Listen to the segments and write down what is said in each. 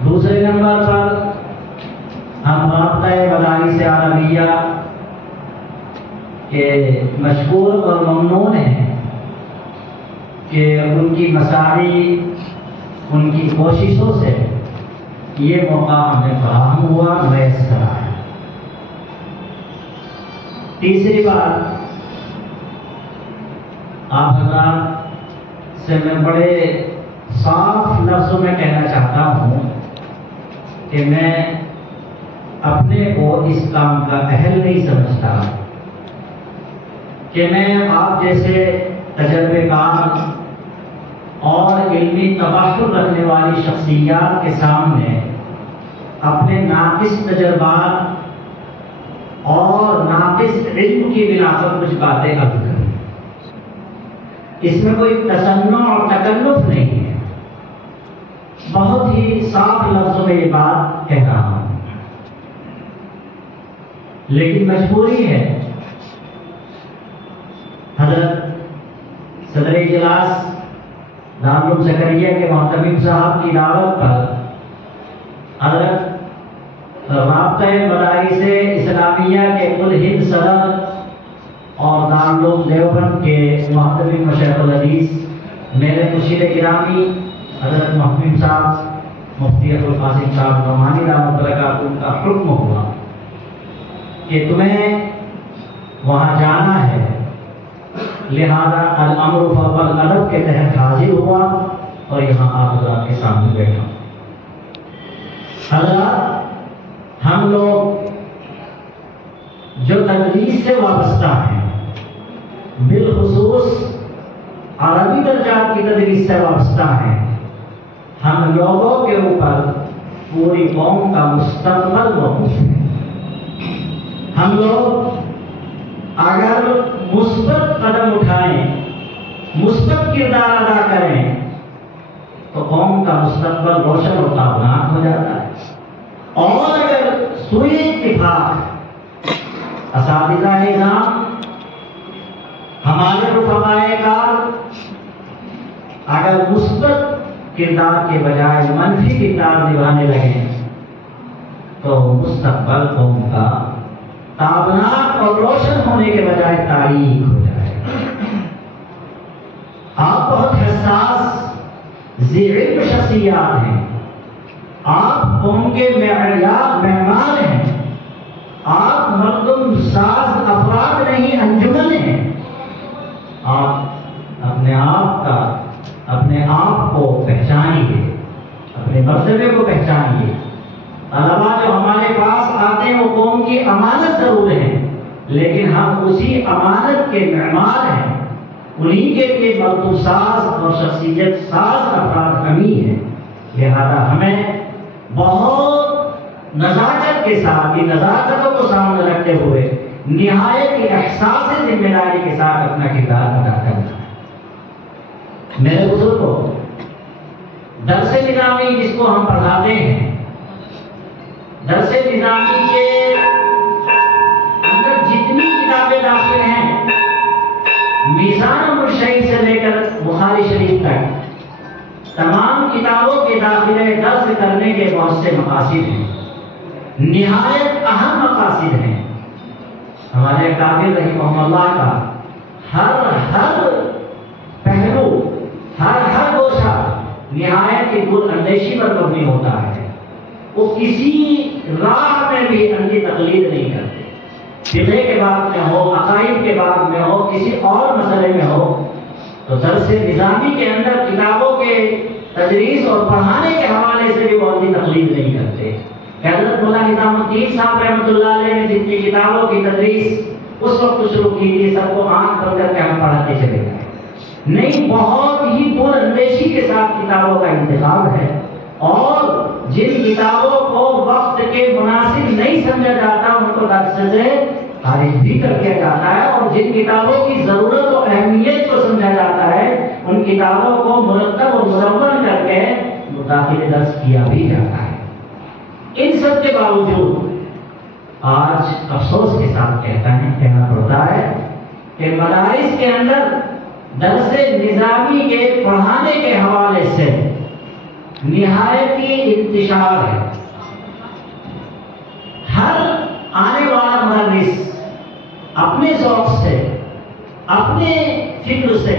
دوسرے نمبر پر ہم رابطہ مدارس عربیہ کے مشکور اور ممنون ہیں کہ ان کی مساعی، ان کی کوششوں سے یہ موقع ہمیں فراہم ہوا، میسر آیا۔ تیسری بات، آپ حضرات سے میں بڑے صاف لفظوں میں کہنا چاہتا ہوں کہ میں اپنے کو اس کام کا اہل نہیں سمجھتا کہ میں آپ جیسے تجربے کار اور علمی تباہر رکھنے والی شخصیات کے سامنے اپنے ناقص تجربات اور ناقص علم کی بنا پر کچھ باتیں عرض کروں۔ اس میں کوئی تصنع اور تکلف نہیں ہے، بہت ہی صاف لفظوں میں یہ بات کہہ رہا ہوں، لیکن مجبوری ہے۔ حضرت صدر اجلاس دارالعلوم زکریا کے محتمم صاحب کی دعوت پر حضرت رابطہ مدارس اسلامیہ کے کل ہند صدر اور دارالعلوم دیوبند کے محتمم مشیخ الحدیث میرے مرشد گرامی حضرت محتمم صاحب مفتی ابوالقاسم صاحب نعمانی رحمۃ اللہ کا ان کا حکم ہوا کہ تمہیں وہاں جانا ہے، لہذا الامر فوق الطلب کے تحت حاضر ہوا اور یہاں آپ حضرات کے سامنے بیٹھا۔ حضرات، ہم لوگ جو تدریس سے وابستہ ہیں، بالخصوص عربی درجات کی تدریس سے وابستہ ہیں، ہم لوگوں کے اوپر پوری قوم کا مستقبل موقوف ہے۔ ہم لوگ اگر مثبت قدم اٹھائیں، مثبت کردار ادا کریں تو قوم کا مستقبل روشن اور تابناک ہو جاتا ہے، اور اگر سوء اتفاق اساتذہ نظام، ہمارے رفقائے کار اگر مثبت کردار کے بجائے منفی کردار نبھانے لگیں تو مستقبل قوم کا تابناک اور روشن ہونے کے بجائے تاریک ہو جائے گا۔ آپ بہت حساس ذی علم شخصیات ہیں، آپ قوم کے معمار ہیں، آپ مردم ساز افراد نہیں انجمن ہیں۔ آپ اپنے آپ کو پہچانیے، اپنے مرتبے کو پہچانیے۔ طلباء جو ہمارے پاس آتے ہیں وہ قوم کی امانت ضرور ہے، لیکن ہم اسی امانت کے معمار ہیں، انہی کے لیے مردم ساز اور شخصیت ساز افراد کمی ہے۔ لہذا ہمیں بہت نزاکت کے ساتھ، یہ نزاکتوں کو سامنے رکھتے ہوئے نہایت احساس ذمہ داری کے ساتھ اپنا کردار ادا کرنا ہے۔ میرے بزرگوں، درس نظامی جس کو ہم پڑھاتے ہیں، درس نظامی کے اندر جتنی کتابیں داخل ہیں، میزان المرشحین سے لے کر بخاری شریف تک، تمام کتابوں کے داخلے درس کرنے کے بہت سے مقاصد ہیں، نہایت اہم مقاصد ہیں۔ ہمارے کامل رحمہ اللہ کا ہر پہلو، ہر گوشہ نہایت کی دور اندیشی پر مبنی ہوتا ہے۔ وہ کسی راہ میں بھی اندھی تقلید نہیں کرتے، فقہ کے باب میں ہو، عقائد کے باب میں ہو، کسی اور مسئلے میں ہو، تو درس نظامی کے اندر کتابوں کے تدریس اور پڑھانے کے حوالے سے بھی وہ اندھی تقلید نہیں کرتے۔ حضرت مولانا نظام الدین صاحب رحمۃ اللہ علیہ نے جتنی کتابوں کی تدریس اس وقت شروع کی تھی، سب کو آنکھ بند کر کے ہم پڑھاتے چلے گئے نہیں، بہت ہی دور اندیشی کے ساتھ کتابوں کا انتخاب ہے، اور جن کتابوں کو وقت کے مناسب نہیں سمجھا جاتا ان کو درس سے خارج بھی کر دیا جاتا ہے، اور جن کتابوں کی ضرورت و اہمیت کو سمجھا جاتا ہے ان کتابوں کو مرتب اور مرمم کر کے داخل درس کیا بھی جاتا ہے۔ ان سب کے باوجود آج افسوس کے ساتھ کہنا پڑتا ہے کہ مدارس کے اندر درس نظامی کے پڑھانے کے حوالے سے نہایتی انتشار ہے. ہر آنے والا مدرس اپنے ذوق سے اپنے فکر سے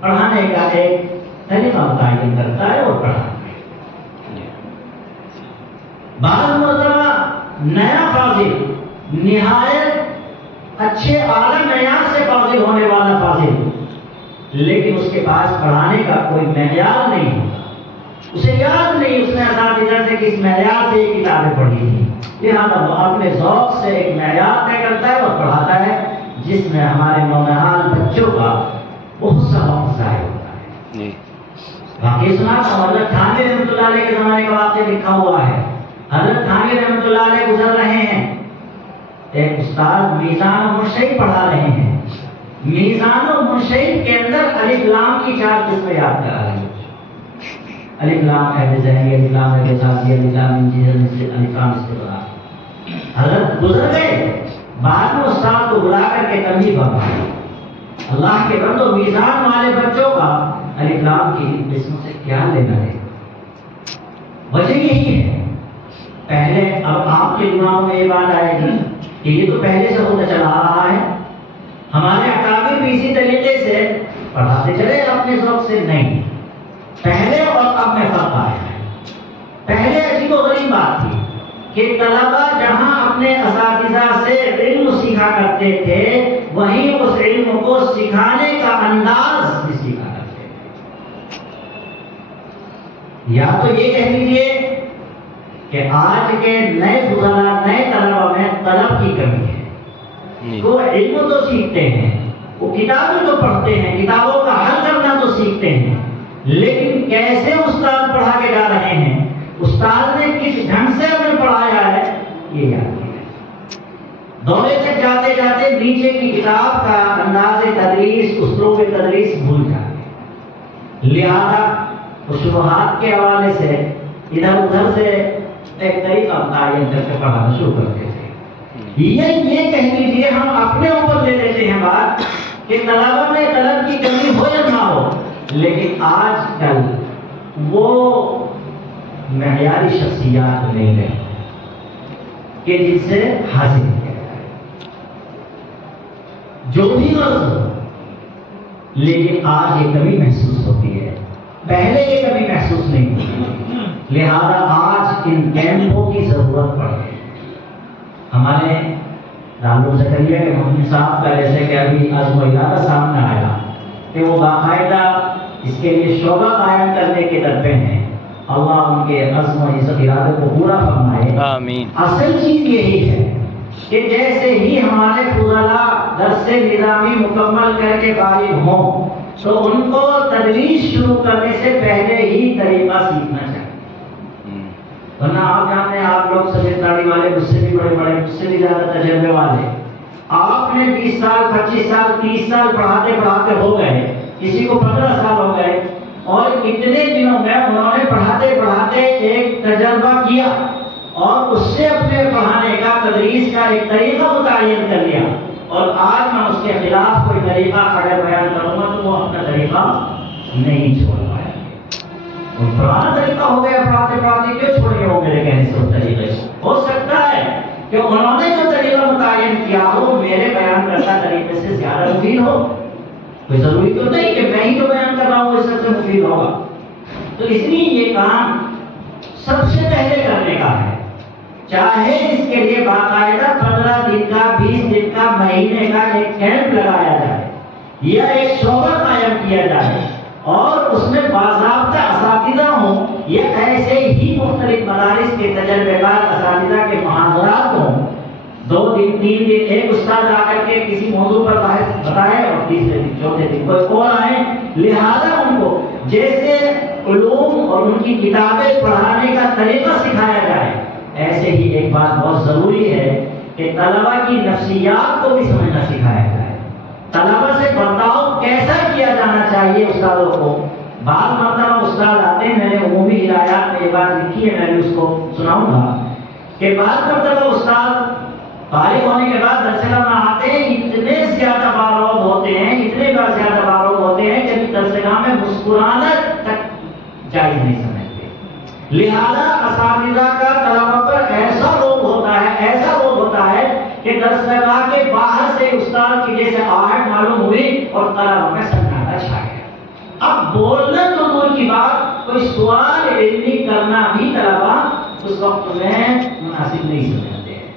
پڑھانے کا ایک طریقہ متعین کرتا ہے اور پڑھاتا ہے. بعض مرتبہ نیا فاضل نہایت اچھے اعلیٰ معیار سے فاضل ہونے والا فاضل، لیکن اس کے پاس پڑھانے کا کوئی معیار نہیں ہوتا. اسے یاد نہیں اس نے اساتذہ سے کس معیار سے یہ کتابیں پڑھی تھی، لہٰذا وہ اپنے ذوق سے ایک معیار طے کرتا ہے اور پڑھاتا ہے جس میں ہمارے نونہال بچوں کا بہت سا وقت ضائع ہوتا ہے. واقعی سنا تھا، حضرت تھانوی رحمۃ اللہ علیہ کے زمانے کا واقعہ لکھا ہوا ہے. حضرت تھانوی رحمۃ اللہ علیہ گزر رہے ہیں، ایک استاد میزان و منشئ پڑھا رہے ہیں. میزان و منشئ کے اندر الف لام کی 4 قسمیں یاد کرا رہے ہیں. الف لام اہل ذہنی، الف لام اہل ذاتی، الف لام انجیز، الف لام استقرار. حضرت گزر گئے، بعد میں استاد کو بلا کر کے تنبیہ فرمائی، اللہ کے بندو میزان والے بچوں کا الف لام کی قسموں سے کیا لینا ہے؟ وجہ یہی ہے، پہلے اب آپ کے دماغ میں یہ بات آئے گی کہ یہ تو پہلے سے ہوتا چلا آ رہا ہے، ہمارے اکابر بھی اسی طریقے سے پڑھاتے چلے اپنے ذوق سے. نہیں، پہلے اور اب میں فرق آیا ہے. پہلے عجیب و غریب بات تھی کہ طلبہ جہاں اپنے اساتذہ سے علم سیکھا کرتے تھے وہیں اس علم کو سکھانے کا انداز بھی سیکھا کرتے تھے. یا تو یہ کہہ لیجیے کہ آج کے نئے فضلاء، نئے طلبہ میں طلب کی کمی ہے. وہ علم تو سیکھتے ہیں، وہ کتابیں تو پڑھتے ہیں، کتابوں کا حل کرنا تو سیکھتے ہیں، لیکن کیسے استاد پڑھا کے جا رہے ہیں، استاد نے کس ڈھنگ سے ہمیں پڑھایا ہے، یہ یاد نہیں ہے. دورے تک جاتے جاتے نیچے کی کتاب کا انداز تدریس، اسلوب تدریس بھول جاتے ہیں. لہذا شبہات کے حوالے سے ادھر ادھر سے ایک طریقہ متعین کر کے پڑھانا شروع کرتے تھے. یہ کہہ لیجیے ہم اپنے اوپر لے لیتے ہیں بات کہ طلبہ میں طلب کی کمی ہو یا نہ ہو، لیکن آج کل وہ معیاری شخصیات نہیں رہی کہ جن سے حاصل کیا جائے جو بھی غرض ہو. لیکن آج یہ کمی محسوس ہوتی ہے، پہلے یہ کمی محسوس نہیں ہوتی. لہذا آج ان کیمپوں کی ضرورت پڑ گئی. ہمارے دارالعلوم زکریا کے محمد صاحب کا جیسے کہ ابھی عزم و ارادہ سامنے آیا کہ وہ باقاعدہ اس کے لیے شعبہ قائم کرنے کے درپے ہیں. اللہ ان کے عزم و ارادے کو پورا فرمائے. آمین. اصل چیز یہی ہے کہ جیسے ہی ہمارے فضلاء درس نظامی مکمل کر کے فارغ ہوں تو ان کو تدریس شروع کرنے سے پہلے ہی طریقہ سیکھنا چاہیے. ورنہ آپ جانتے ہیں، آپ لوگ سفید داڑھی والے مجھ سے بھی بڑے بڑے، مجھ سے بھی زیادہ تجربے والے، آپ نے 20 سال 25 سال 30 سال پڑھاتے پڑھاتے ہو گئے، کسی کو 15 سال ہو گئے، اور اتنے دنوں میں انہوں نے پڑھاتے پڑھاتے ایک تجربہ کیا اور اس سے اپنے پڑھانے کا تدریس کا ایک طریقہ متعین کر لیا. اور آج میں اس کے خلاف کوئی طریقہ اگر بیان کروں گا تو وہ اپنا طریقہ نہیں چھوڑ پائے. اور پرانا طریقہ ہو گیا، پڑھاتے پڑھاتے کیوں چھوڑ گئے وہ میرے کہنے سے اس طریقے سے؟ ہو سکتا ہے کہ انہوں نے جو طریقہ متعین کیا ہو میرے بیان کرتا طریقے سے زیادہ مفید ہو. کوئی ضروری تو نہیں کہ میں ہی تو بیان کر رہا ہوں اس سب سے مفید ہوگا. تو اس لیے یہ کام سب سے پہلے کرنے کا ہے، چاہے اس کے لیے باقاعدہ 15 دن کا 20 دن کا مہینے کا ایک کیمپ لگایا جائے یا ایک شعبہ قائم کیا جائے اور اس میں باضابطہ اساتذہ ہوں یا ایسے ہی مختلف مدارس کے تجربے کار اساتذہ کے محاضرات ہوں. 2 دن 3 دن ایک استاد آ کر کے کسی موضوع پر بحث بتائے اور تیسرے دن چوتھے دن کوئی اور آئے. لہذا ان کو جیسے علوم اور ان کی کتابیں پڑھانے کا طریقہ سکھایا جائے، ایسے ہی ایک بات بہت ضروری ہے کہ طلبہ کی نفسیات کو بھی سمجھنا سکھایا جائے. طلبہ سے برتاؤ کیسا کیا جانا چاہیے استادوں کو. بعض مرتبہ استاد آتے ہیں، میں نے عمومی ہدایات میں یہ بات لکھی ہے، میں بھی اس کو سناؤں گا کہ بعض مرتبہ استاد فارغ ہونے کے بعد درسگاہ میں آتے ہیں، اتنے زیادہ باروب ہوتے ہیں، اتنے زیادہ باروب ہوتے ہیں کہ درسگاہ میں مسکرانا تک جائز نہیں سمجھتے. لہذا اساتذہ کا طلبہ پر ایسا روب ہوتا ہے کہ درسگاہ کے باہر سے استاد کی جیسے آہٹ معلوم ہوئی اور طلبہ میں سناٹا چھا گیا. اب بولنا تو دور کی بات، کوئی سوال علمی کرنا بھی طلبہ اس وقت میں مناسب نہیں سمجھتے ہیں.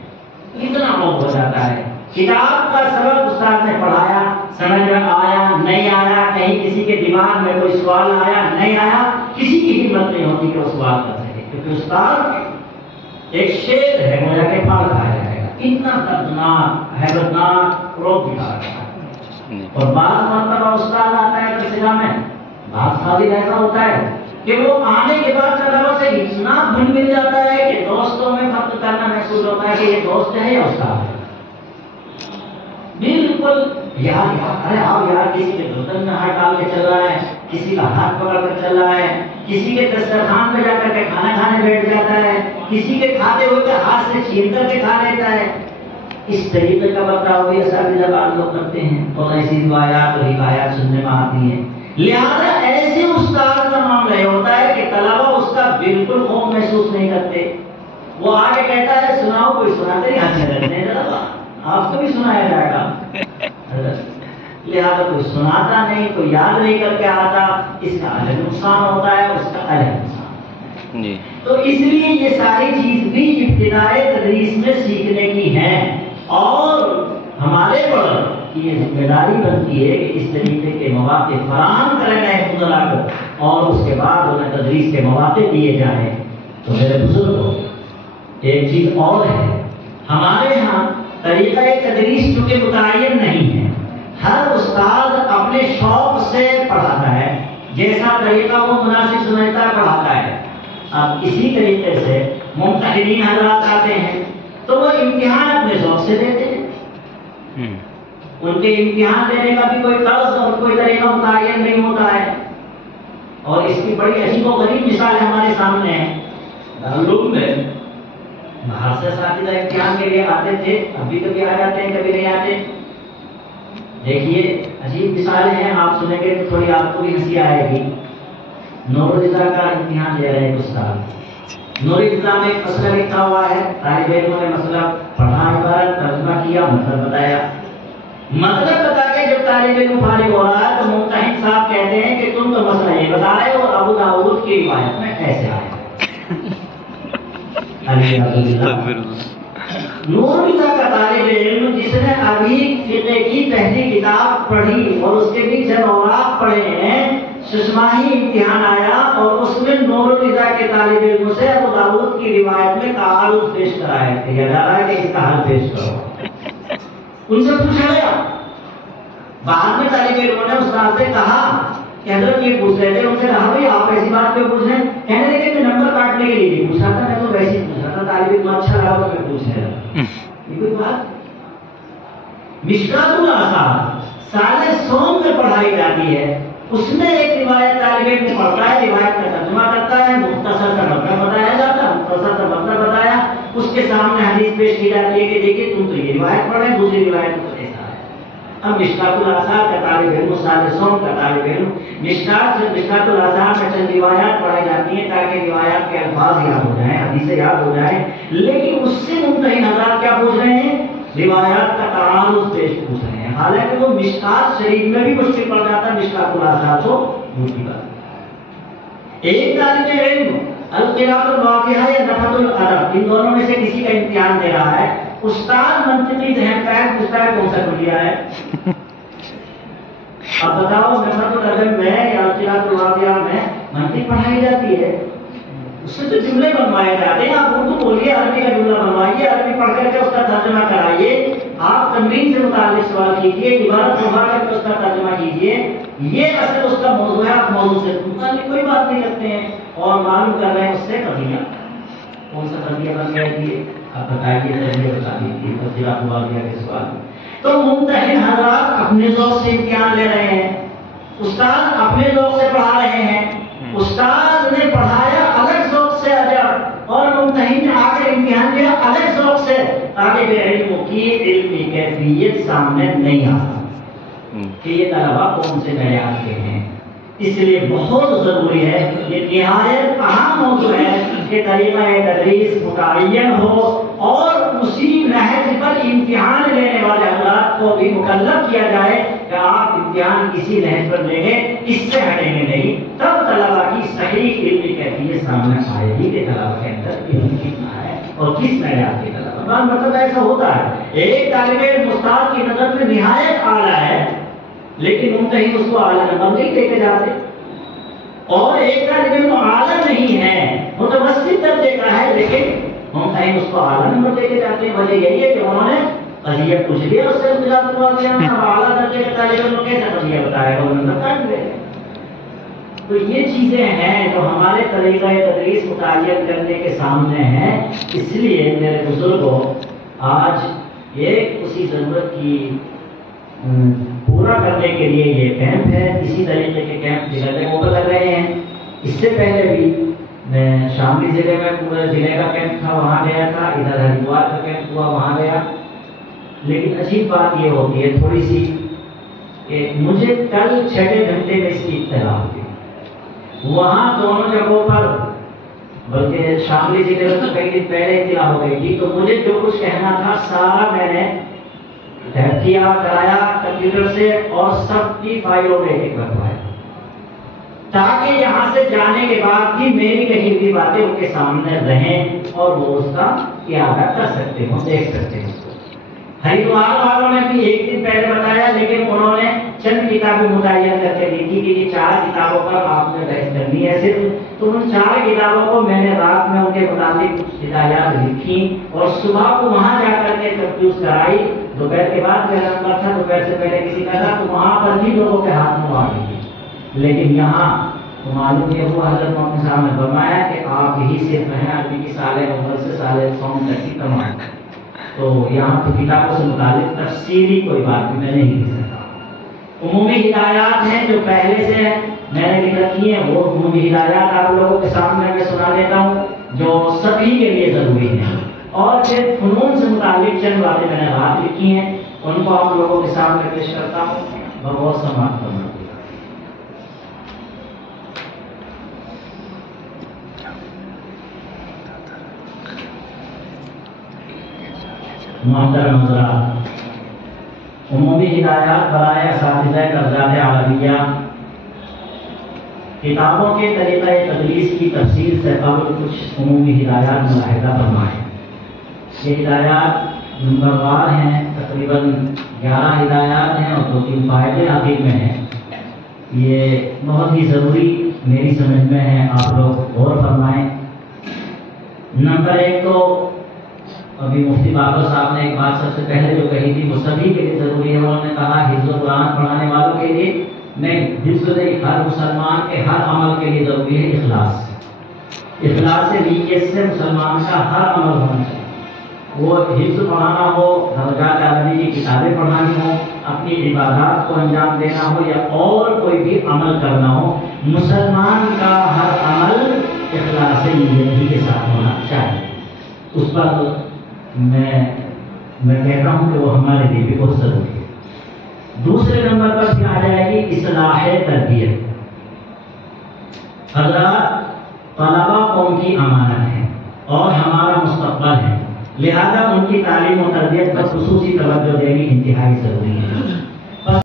اتنا روب ہو جاتا ہے. کتاب کا سبق استاد نے پڑھایا، سمجھ میں آیا نہیں آیا، کہیں کسی کے دماغ میں کوئی سوال آیا نہیں آیا، کسی کی ہمت نہیں ہوتی کہ وہ سوال کر سکے، کیونکہ استاد ایک شیر ہے، وہ جا کے پھاڑ کھایا جائے گا. اتنا دردناک حیرتناک روب دکھا رہا ہے. اور بعض مرتبہ استاد آتا ہے درسگاہ میں، بعض خالی ایسا ہوتا ہے کہ وہ آنے کے بعد طلبہ سے اتنا گھل مل جاتا ہے کہ دوستوں میں فرق کرنا محسوس ہوتا ہے کہ یہ دوست ہے یا استاد ہے. بالکل یار ارے آپ یار کسی کے گردن میں ہاتھ ڈال کے چل رہا ہے، کسی کا ہاتھ پکڑ کر چل رہا ہے، کسی کے دسترخوان پہ جا کر کے کھانا کھانے بیٹھ جاتا ہے، کسی کے کھاتے ہوئے کے ہاتھ سے چھین کر کے کھا لیتا ہے. اس طریقے کا برتاؤ بھی اساتذہ بعض لوگ کرتے ہیں اور ایسی روایات اور حکایات سننے میں آتی ہیں. لہذا ایسے استاد کا معاملہ یہ ہوتا ہے کہ طلبہ اس کا بالکل خوف محسوس نہیں کرتے. وہ آگے کہتا ہے سناؤ، کوئی سناتے نہیں، ہنسنے لگتے ہیں طلبہ، آپ کو بھی سنایا جائے گا. لہذا کوئی سناتا نہیں، کوئی یاد نہیں کر کے آتا، اس کا الگ نقصان ہوتا ہے، اس کا الگ نقصان جی. تو اس لیے یہ ساری چیز بھی ابتدائی تدریس میں سیکھنے کی ہے، اور ہمارے پر یہ ذمہ داری بنتی ہے کہ اس طریقے کے مواقع فراہم کریں گے فضلاء کو، اور اس کے بعد انہیں تدریس کے مواقع دیے جائیں. تو میرے بزرگوں، ایک چیز اور ہے، ہمارے ہاں طریقہ تدریس چونکہ متعین نہیں ہے، ہر استاد اپنے شوق سے پڑھاتا ہے، جیسا طریقہ وہ مناسب سمجھتا ہے پڑھاتا ہے. اب اسی طریقے سے ممتحنین حضرات آتے ہیں تو وہ امتحان اپنے ذوق سے دیتے ہیں. ان کے امتحان دینے کا بھی کوئی طرز اور کوئی طریقہ متعین نہیں ہوتا ہے. اور اس کی بڑی عجیب و غریب مثال ہمارے سامنے ہے. دارالعلوم میں باہر سے اساتذہ امتحان کے لیے آتے تھے، ابھی کبھی آ جاتے ہیں کبھی نہیں آتے. دیکھیے عجیب مثالیں ہیں، آپ سنیں گے تو تھوڑی آپ کو بھی ہنسی آئے گی. نور الرضا کا امتحان دے رہے ہیں استاد. نور الرضا میں ایک مسئلہ لکھا ہوا ہے، طالب علموں نے مسئلہ پڑھا، عبارت ترجمہ کیا، مطلب بتایا. مطلب بتا کے جب طالب علم فارغ ہو رہا ہے تو ممتحن صاحب کہتے ہیں کہ تم تو مسئلہ یہ بتا رہے ہو، ابو داؤد کی روایت میں ایسے آیا. نور الرضا کا طالب علم جس نے ابھی فقہ کی پہلی کتاب پڑھی اور اس کے پیچھے اوراق پڑھے ہیں، ششماہی امتحان آیا اور اس میں نور الرضا کے طالب علم سے ابو داؤد کی روایت میں تعارض پیش کرایا کیا جا رہا ہے کہ اس کا حل پیش کرو. ان سے پوچھا گیا. بعد میں طالب علموں نے استاد سے کہا کہ حضرت یہ پوچھ رہے تھے، ان سے کہا بھائی آپ ایسی بات پہ پوچھ رہے ہیں. کہنے لگے کہ نمبر کاٹنے کے لیے نہیں پوچھا تھا، میں تو ویسے ہی پوچھ رہا تھا، طالب علم اچھا رہا تو میں پوچھ رہا تھا. یہ کوئی بات؟ مشکات الاثار سال سوم میں پڑھائی جاتی ہے، اس میں ایک روایت طالب علم پڑھتا ہے، روایت کا ترجمہ کرتا ہے، مختصر کا مطلب بتایا جاتا ہے، مختصر کا مطلب بتایا، اس کے سامنے حدیث پیش کی جاتی ہے کہ دیکھیے تم تو یہ روایت پڑھ رہے ہیں، دوسری روایت تو ایسا ہے. اب مشکات الاثار کا طالب علم، سال سوم کا طالب علم مشکات الاثار میں چند روایات پڑھائی جاتی ہیں تاکہ روایات کے الفاظ یاد ہو جائیں، حدیثیں یاد ہو جائیں. لیکن اس سے ممتحن حضرات کیا پوچھ رہے ہیں؟ روایات کا تعارض پیش پوچھ رہے ہیں. حالانکہ وہ مشکات شریف میں بھی مشکل پڑ جاتا ہے مشکات الاثار کو دوسری بات. ایک طالب علم القراءۃ الواقعہ یا نفحۃ الادب، ان دونوں میں سے کسی کا امتحان دے رہا ہے. استاد منطقی ذہن کا ہے، پوچھتا ہے کون سا کلیہ ہے؟ اب بتاؤ نفحۃ الادب میں یا القراءۃ الواقعہ میں منطق پڑھائی جاتی ہے، اس سے تو جملے بنوائے جاتے ہیں. آپ اردو بولیے، عربی کا جملہ بنوائیے، عربی پڑھ کر کے اس کا ترجمہ کرائیے، آپ تنوین سے متعلق سوال کیجیے، عبارت بنوا کر کے اس کا ترجمہ کیجیے. یہ اصل اس کا موضوع ہے، آپ موضوع سے متعلق کوئی بات نہیں کرتے ہیں اور معلوم کر رہے ہیں اس سے قضیہ. کون سا قضیہ بن گیا یہ آپ بتائیے، قضیہ بتا دیجیے، قضیہ ہوا گیا کے سوال. تو ممتحن حضرات اپنے ذوق سے امتحان لے رہے ہیں، استاد اپنے ذوق سے پڑھا رہے ہیں. استاد نے پڑھایا الگ ذوق سے ادب اور ممتحن نے آ کر امتحان دیا الگ ذوق سے، طالب علم کی علمی کیفیت سامنے نہیں آ سکتی کہ یہ طلبہ کون سے معیار کے ہیں. اس لیے بہت ضروری ہے، یہ نہایت اہم موضوع ہے کہ طریقہ تدریس متعین ہو اور اسی نہج پر امتحان لینے والے حضرات کو بھی مکلف کیا جائے کہ آپ امتحان کسی نہج پر لیں گے، اس سے ہٹیں گے نہیں، تب طلبا کی صحیح علمی کیفیت سامنے آئے گی کہ طلبا کے اندر علم کتنا ہے اور کس معیار کی طلبا۔ بعض مطلب ایسا ہوتا ہے ایک طالب علم استاد کی نظر میں نہایت اعلیٰ ہے لیکن ممتحن اس کو اعلیٰ نمبر نہیں دے کے جاتے، اور ایک طالب علم اعلیٰ نہیں ہے متوسط درجے کا ہے لیکن ممتحن اس کو اعلیٰ نمبر دے کے جاتے ہیں۔ وجہ یہی ہے کہ انہوں نے قضیہ پوچھ لیا، اس سے مجھے بات کیا اب اعلیٰ درجے کے طالب علم کیسے قضیہ بتائے گا، وہ نمبر کاٹ لے۔ تو یہ چیزیں ہیں جو ہمارے طریقہ تدریس متعین کرنے کے سامنے ہیں، اس لیے میرے بزرگوں آج ایک اسی ضرورت کی پورا کرنے کے لیے یہ کیمپ ہے۔ اسی طریقے کے کیمپ جگہ جگہوں پر لگ رہے ہیں۔ اس سے پہلے بھی میں شاملی ضلع میں پورے ضلع کا کیمپ تھا، وہاں گیا تھا، ادھر ہریدوار کا کیمپ ہوا، وہاں گیا۔ لیکن عجیب بات یہ ہوتی ہے تھوڑی سی کہ مجھے کل 6 گھنٹے میں اس کی اطلاع ہوئی، وہاں دونوں جگہوں پر، بلکہ شاملی ضلع میں تو کئی دن پہلے اطلاع ہو گئی تھی، تو مجھے جو کچھ کہنا تھا سارا میں نے ٹائپ کیا، کرایا کمپیوٹر سے اور سب کی فائلوں میں ایک رکھوایا، تاکہ یہاں سے جانے کے بعد بھی میری کہی ہوئی باتیں ان کے سامنے رہیں اور وہ اس کا اعادہ کر سکتے ہوں، دیکھ سکتے ہوں۔ ہریدوار والوں نے بھی ایک دن پہلے بتایا، لیکن انہوں نے چند کتابیں متعین کر کے دی تھی کہ یہ 4 کتابوں پر آپ نے بحث کرنی ہے صرف، تو ان 4 کتابوں کو میں نے رات میں ان کے مطابق کچھ ہدایات لکھی اور صبح کو وہاں جا کر کے کنفیوز کرائی۔ دوپہر کے بعد میرا نمبر تھا، دوپہر سے پہلے کسی کا تھا، تو وہاں پر بھی لوگوں کے ہاتھ میں آ گئی تھی، لیکن یہاں تو معلوم یہ ہوا حضرت محمد صاحب نے فرمایا کہ آپ ہی صرف ہیں آدمی کی سال اول سے سال سوم تک کی کمائیں، تو یہاں تو کتابوں سے متعلق تفصیلی کوئی بات بھی میں نہیں لکھ سکتا۔ عمومی ہدایات ہیں جو پہلے سے میں نے لکھ رکھی ہیں، وہ عمومی ہدایات آپ لوگوں کے سامنے میں سنا دیتا ہوں جو سبھی کے لیے ضروری ہیں، اور پھر فنون سے متعلق چند باتیں میں نے رات لکھی ہیں، ان کو آپ لوگوں کے سامنے پیش کرتا ہوں۔ بہت سماعت کرنا محترم حضرات، عمومی ہدایات برائے اساتذہ درجات عالیہ، کتابوں کے طریقہ تدریس کی تفصیل سے قبل کچھ عمومی ہدایات ملاحظہ فرمائیں۔ یہ ہدایات نمبر وار ہیں، تقریباً 11 ہدایات ہیں اور 2-3 فائدے آخر میں ہیں۔ یہ بہت ہی ضروری میری سمجھ میں ہے، آپ لوگ غور فرمائیں۔ نمبر 1 تو ابھی مفتی بابر صاحب نے ایک بات سب سے پہلے جو کہی تھی وہ سبھی کے لیے ضروری ہے، انہوں نے کہا حفظ قرآن پڑھانے والوں کے لیے نہیں، حفظ نہیں، ہر مسلمان کے ہر عمل کے لیے ضروری ہے اخلاص۔ اخلاص سے نیت سے مسلمان کا ہر عمل ہونا چاہیے، وہ حفظ پڑھانا ہو، درجات عالمی کی کتابیں پڑھانی ہو، اپنی عبادات کو انجام دینا ہو یا اور کوئی بھی عمل کرنا ہو، مسلمان کا ہر عمل اخلاص نیت کے ساتھ ہونا چاہیے۔ اس پر میں کہتا ہوں کہ وہ ہمارے لیے بھی بہت ضروری ہے۔ دوسرے نمبر پر پھر آ جائے گی اصلاح تربیت۔ حضرات، طلبا قوم کی امانت ہے اور ہمارا مستقبل ہے، لہذا ان کی تعلیم و تربیت پر خصوصی توجہ دینی انتہائی ضروری ہے۔